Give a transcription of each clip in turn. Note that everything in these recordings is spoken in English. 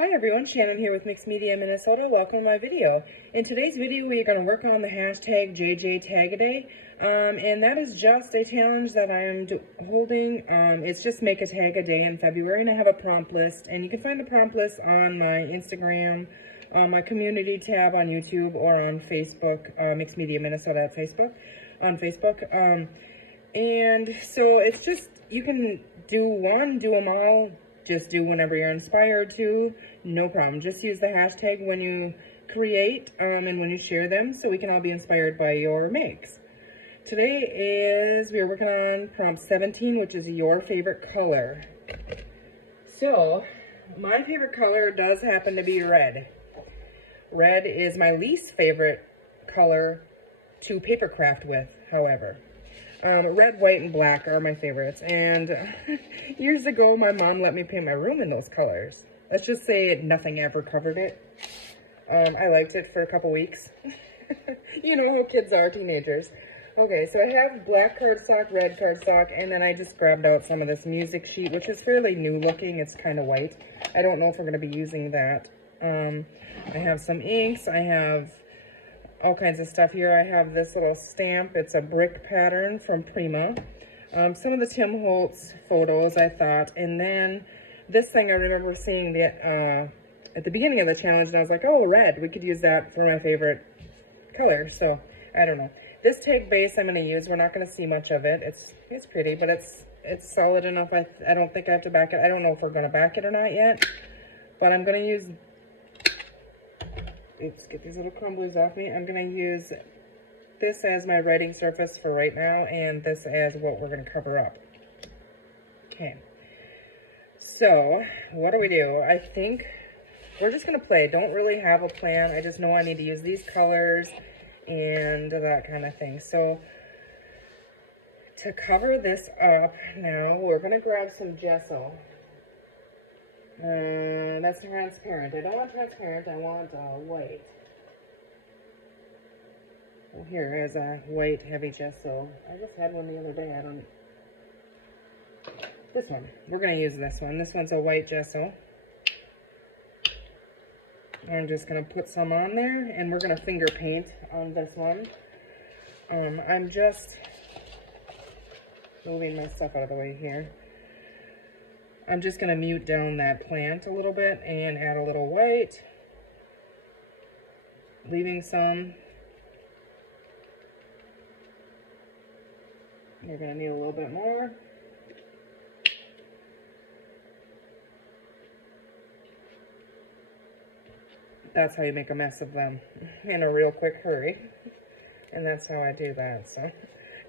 Hi everyone, Shannon here with Mixed Media Minnesota. Welcome to my video. In today's video, we are going to work on the hashtag JJTagaday, and that is just a challenge that I'm holding. It's just make a tag a day in February, and I have a prompt list, and you can find the prompt list on my Instagram, on my community tab on YouTube, or on Facebook, Mixed Media Minnesota at Facebook, on Facebook. And so it's just, you can do them all. Just do whenever you're inspired to, no problem. Just use the hashtag when you create and when you share them so we can all be inspired by your makes. Today we are working on prompt 17, which is your favorite color. So, my favorite color does happen to be red. Red is my least favorite color to paper craft with, however. Red, white, and black are my favorites, and years ago my mom let me paint my room in those colors. Let's just say nothing ever covered it. I liked it for a couple weeks. You know how kids are, teenagers. Okay, so I have black cardstock, red cardstock, and then I just grabbed out some of this music sheet, which is fairly new looking. It's kind of white. I don't know if we're going to be using that. I have some inks. I have all kinds of stuff here. I have this little stamp. It's a brick pattern from Prima. Some of the Tim Holtz photos, I thought. And then this thing I remember seeing at the beginning of the challenge, and I was like, oh, red. We could use that for my favorite color. So, I don't know. This tag base I'm going to use. We're not going to see much of it. It's pretty, but it's solid enough. I don't think I have to back it. I don't know if we're going to back it or not yet. But I'm going to use... Oops, get these little crumblies off me. I'm going to use this as my writing surface for right now, and this as what we're going to cover up. Okay. So, what do? I think we're just going to play. Don't really have a plan. I just know I need to use these colors and that kind of thing. So, to cover this up now, we're going to grab some gesso. That's transparent. I don't want transparent, I want white. Well, here is a white heavy gesso. I just had one the other day. This one. We're going to use this one. This one's a white gesso. I'm just going to put some on there, and we're going to finger paint on this one. I'm just moving my stuff out of the way here. I'm just going to mute down that plant a little bit and add a little white, leaving some. You're going to need a little bit more. That's how you make a mess of them in a real quick hurry. And that's how I do that. So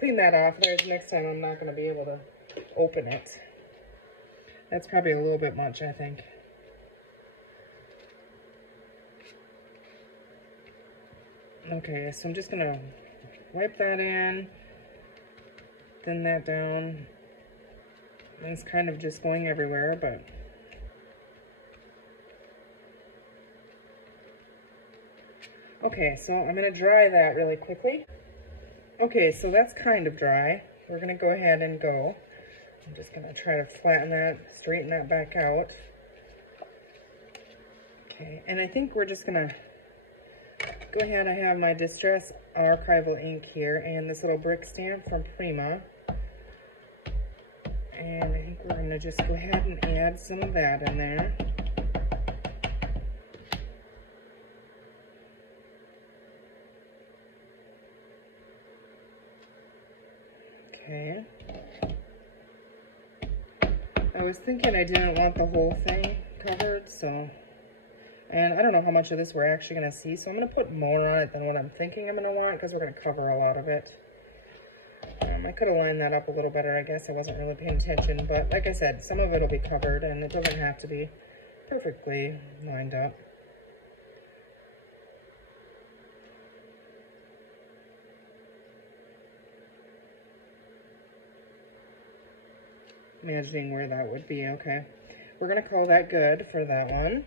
clean that off. Next time I'm not going to be able to open it. That's probably a little bit much, I think. Okay, so I'm just going to wipe that in, thin that down. It's kind of just going everywhere, but... Okay, so I'm going to dry that really quickly. Okay, so that's kind of dry. We're going to go ahead and go. I'm just going to try to flatten that, straighten that back out. Okay, and I think we're just going to go ahead. I have my Distress Archival ink here and this little brick stamp from Prima. And I think we're going to just go ahead and add some of that in there. Okay. I was thinking I didn't want the whole thing covered, so, and I don't know how much of this we're actually going to see, so I'm going to put more on it than what I'm thinking I'm going to want, because we're going to cover a lot of it. I could have lined that up a little better, I guess. I wasn't really paying attention, but like I said, some of it will be covered, and it doesn't have to be perfectly lined up. Imagining where that would be. Okay, we're going to call that good for that one.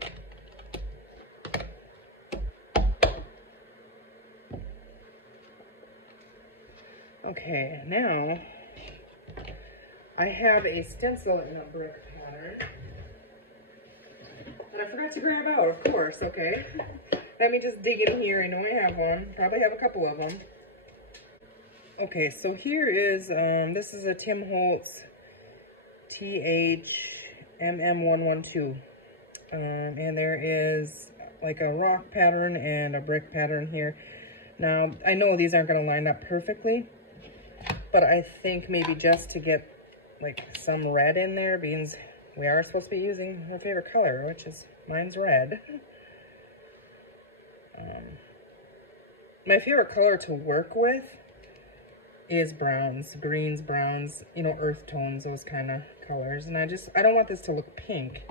Okay, now I have a stencil in a brick pattern that I forgot to grab out, of course, okay. Let me just dig in here. I know I have one. Probably have a couple of them. Okay, so here is, this is a Tim Holtz THMM112. And there is like a rock pattern and a brick pattern here. Now, I know these aren't going to line up perfectly, but I think maybe just to get like some red in there, being we are supposed to be using our favorite color, which is, mine's red. My favorite color to work with is browns, greens, browns, you know, earth tones, those kind of colors. And I don't want this to look pink,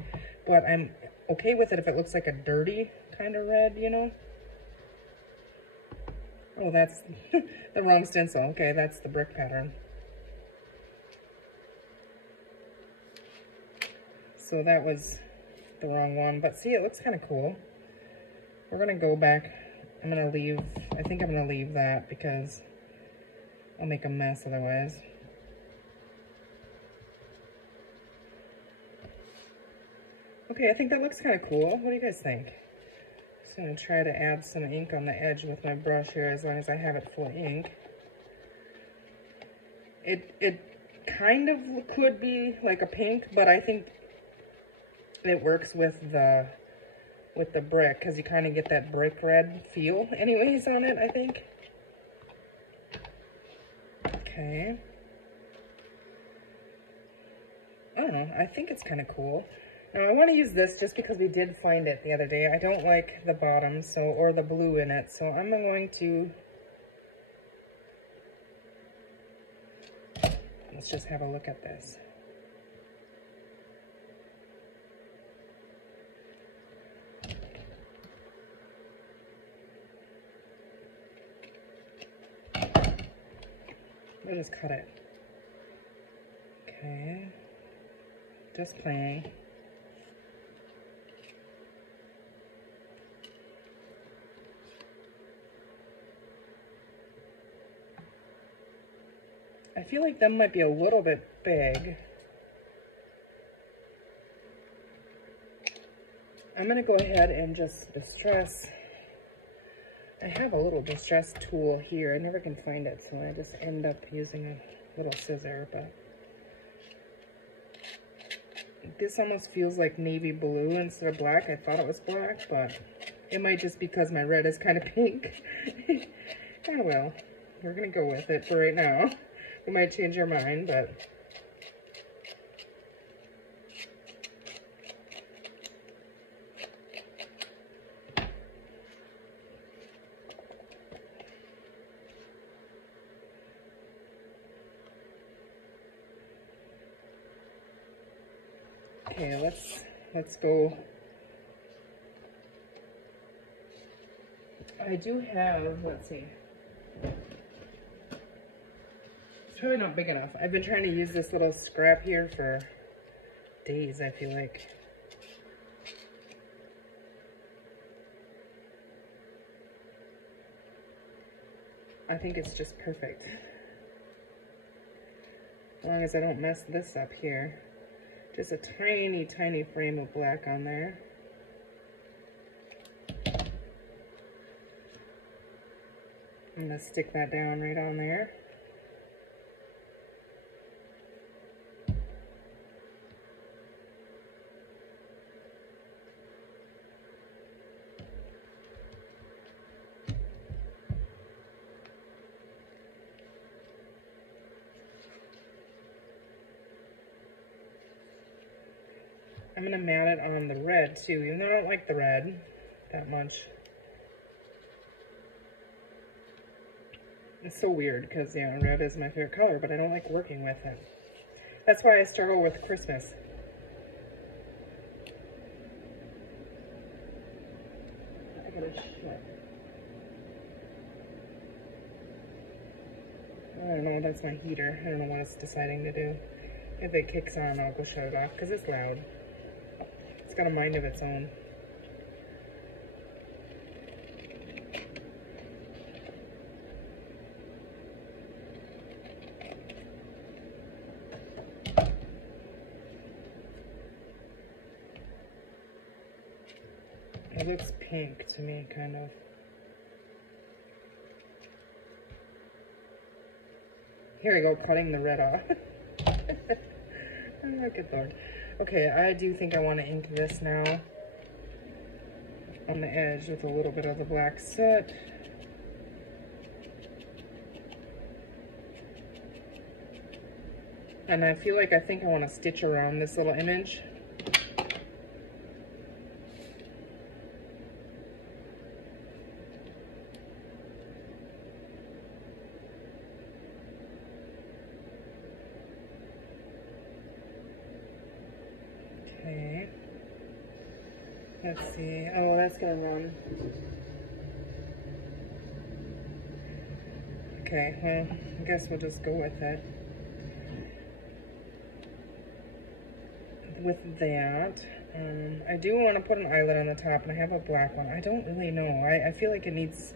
but I'm okay with it if it looks like a dirty kind of red, you know. Oh, that's the wrong stencil. Okay, that's the brick pattern. So that was the wrong one, but see, it looks kind of cool. We're gonna go back. I think I'm gonna leave that because I'll make a mess otherwise. Okay, I think that looks kind of cool. What do you guys think? Just gonna try to add some ink on the edge with my brush here as long as I have it full ink. It kind of could be like a pink, but I think it works with the brick because you kind of get that brick red feel anyways on it, I think. Okay. I don't know. I think it's kind of cool. Now, I want to use this just because we did find it the other day. I don't like the bottom, or the blue in it, so I'm going to... Let's just have a look at this. We'll just cut it. Okay. Just playing. I feel like them might be a little bit big. I'm going to go ahead and just distress. I have a little distress tool here. I never can find it, so I just end up using a little scissor, but this almost feels like navy blue instead of black. I thought it was black, but it might just because my red is kind of pink. Oh well, we're going to go with it for right now. We might change our mind, but... Okay, let's go. I do have, let's see. It's probably not big enough. I've been trying to use this little scrap here for days, I feel like. I think it's just perfect. As long as I don't mess this up here. Just a tiny, tiny frame of black on there. I'm gonna stick that down right on there. I'm gonna mat it on the red too, even though I don't like the red that much. It's so weird because, yeah, red is my favorite color, but I don't like working with it. That's why I struggle with Christmas. I gotta shut. I don't know, that's my heater. I don't know what it's deciding to do. If it kicks on, I'll go shut it off because it's loud. It's got a mind of its own. It looks pink to me, kind of. Here we go, cutting the red off. Oh, good Lord. Okay, I do think I want to ink this now on the edge with a little bit of the black soot. And I feel like I want to stitch around this little image. Okay. Let's see. Oh, that's gonna run. Okay, well, I guess we'll just go with it. With that, I do want to put an eyelet on the top, and I have a black one. I don't really know. I feel like it needs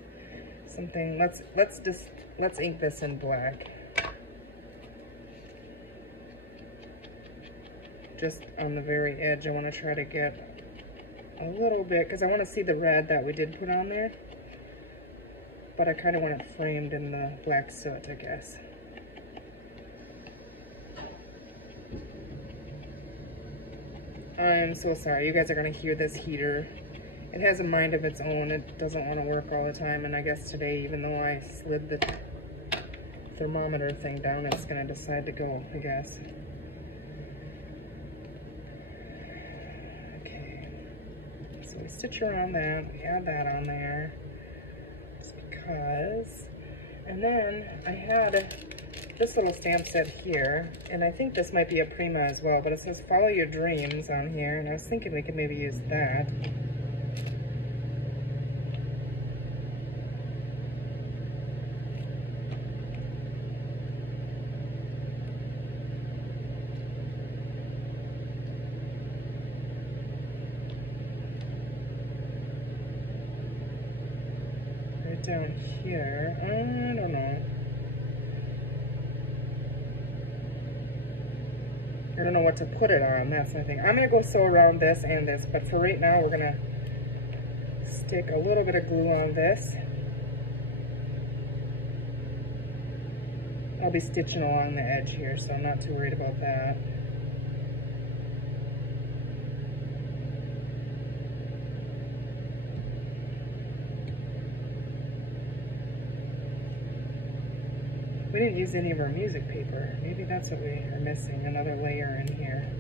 something. Let's ink this in black. Just on the very edge, I want to try to get a little bit, because I want to see the red that we did put on there. But I kind of want it framed in the black soot, I guess. I'm so sorry. You guys are going to hear this heater. It has a mind of its own. It doesn't want to work all the time. And I guess today, even though I slid the thermometer thing down, it's going to decide to go, I guess. Okay. So we stitch around that. We add that on there. Just because. And then I had this little stamp set here, and I think this might be a Prima as well, but it says follow your dreams on here, and I was thinking we could maybe use that. Right down here, I don't know. I don't know what to put it on, that's my thing. I'm going to go sew around this and this, but for right now, we're going to stick a little bit of glue on this. I'll be stitching along the edge here, so I'm not too worried about that. We didn't use any of our music paper. Maybe that's what we are missing, another layer in here.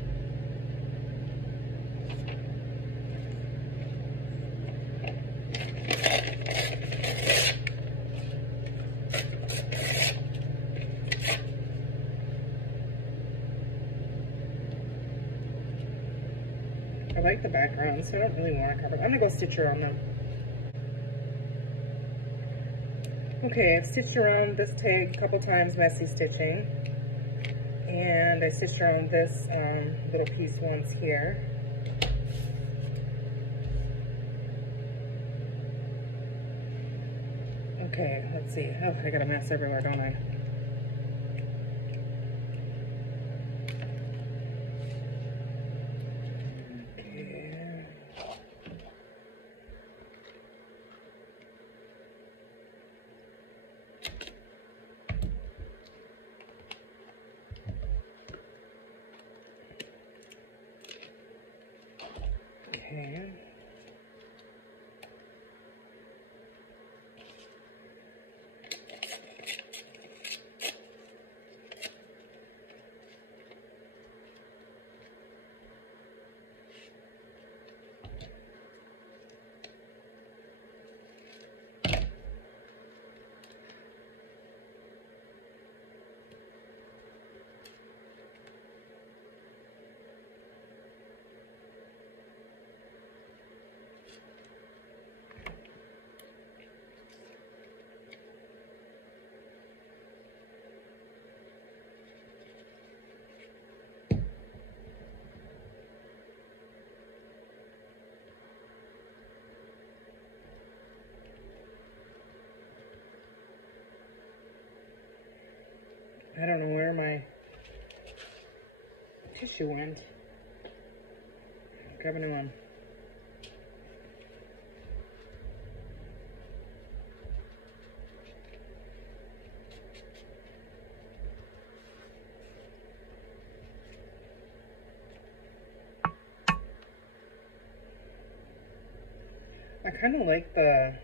I like the background, so I don't really want to cover it. I'm going to go stitch around them. Okay, I've stitched around this tag a couple times, messy stitching. And I stitched around this little piece once here. Okay, let's see. Oh, I got a mess everywhere, don't I? Okay. I don't know where my tissue went. Grab a new one. I kind of like the,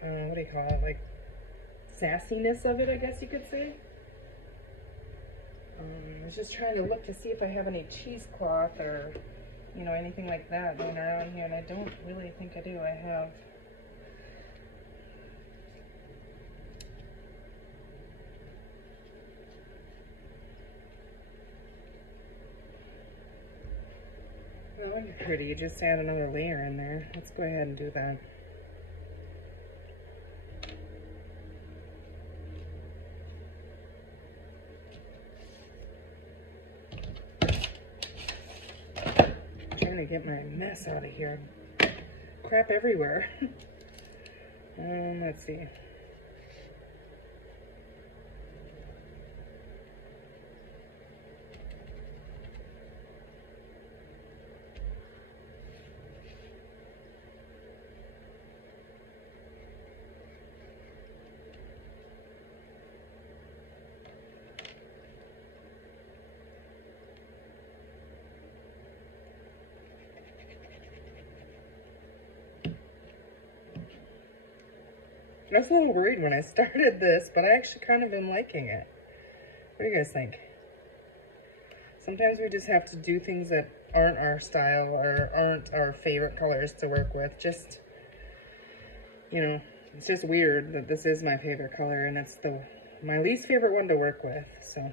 what do you call it, like sassiness of it, I guess you could say. I was just trying to look to see if I have any cheesecloth or, you know, anything like that going around here, and I don't really think I do. I have well, that'd be pretty. You just add another layer in there. Let's go ahead and do that. Trying to get my mess out of here. Crap everywhere. Let's see. I was a little worried when I started this, but I actually kind of been liking it. What do you guys think? Sometimes we just have to do things that aren't our style or aren't our favorite colors to work with. Just, you know, it's just weird that this is my favorite color and it's my least favorite one to work with. So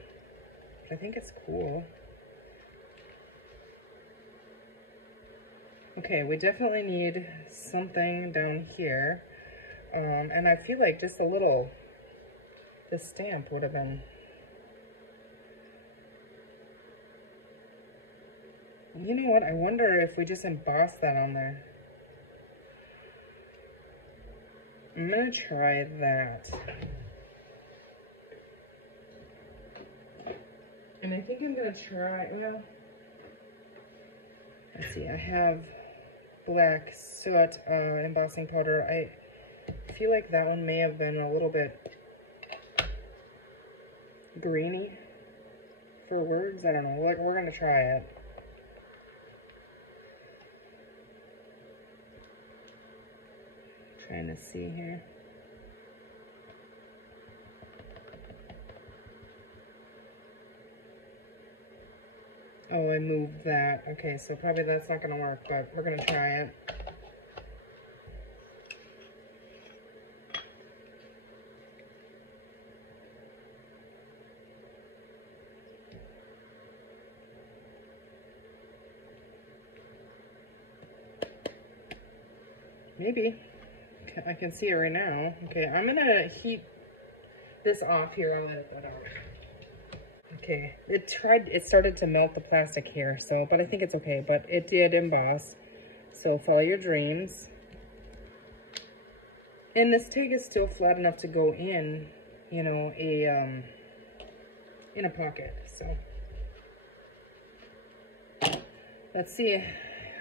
I think it's cool. Okay, we definitely need something down here. And I feel like just a little, this stamp would have been, you know what, I wonder if we just emboss that on there. I'm gonna try that. And I think I'm gonna try, well, let's see, I have black soot embossing powder. I feel like that one may have been a little bit greeny for words. I don't know. We're going to try it. Trying to see here. Oh, I moved that. Okay, so probably that's not going to work, but we're going to try it. Maybe. I can see it right now. Okay, I'm gonna heat this off here. I'll edit that out. Okay, it started to melt the plastic here, so, but I think it's okay, but it did emboss. So follow your dreams. And this tag is still flat enough to go in, you know, in a pocket, so. Let's see.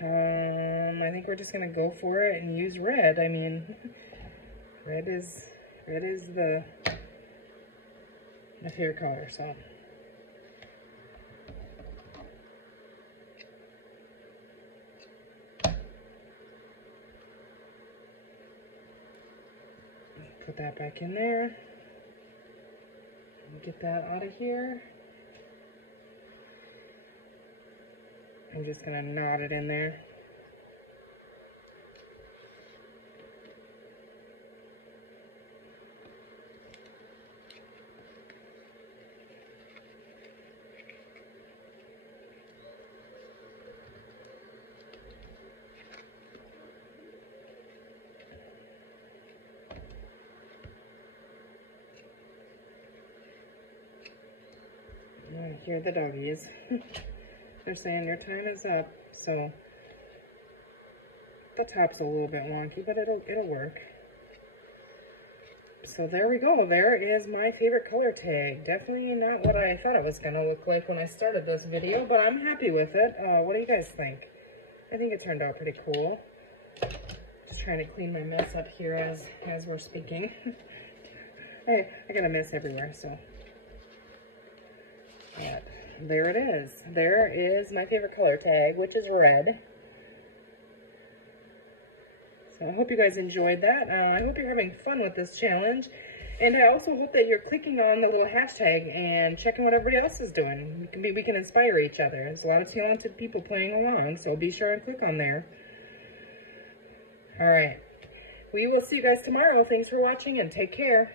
I think we're just gonna go for it and use red. I mean, red is the favorite color, so. Put that back in there. Get that out of here. I'm just gonna knot it in there. Here are the doggies. They're saying their time is up, so the top's a little bit wonky, but it'll work. So there we go. There is my favorite color tag. Definitely not what I thought it was going to look like when I started this video, but I'm happy with it. What do you guys think? I think it turned out pretty cool. Just trying to clean my mess up here as we're speaking. I got a mess everywhere, so. Yeah, there it is. There is my favorite color tag, which is red. So So I hope you guys enjoyed that. I hope you're having fun with this challenge. And I also hope that you're clicking on the little hashtag and checking what everybody else is doing. We can inspire each other. There's a lot of talented people playing along, so be sure and click on there. All right. We will see you guys tomorrow. Thanks for watching and take care.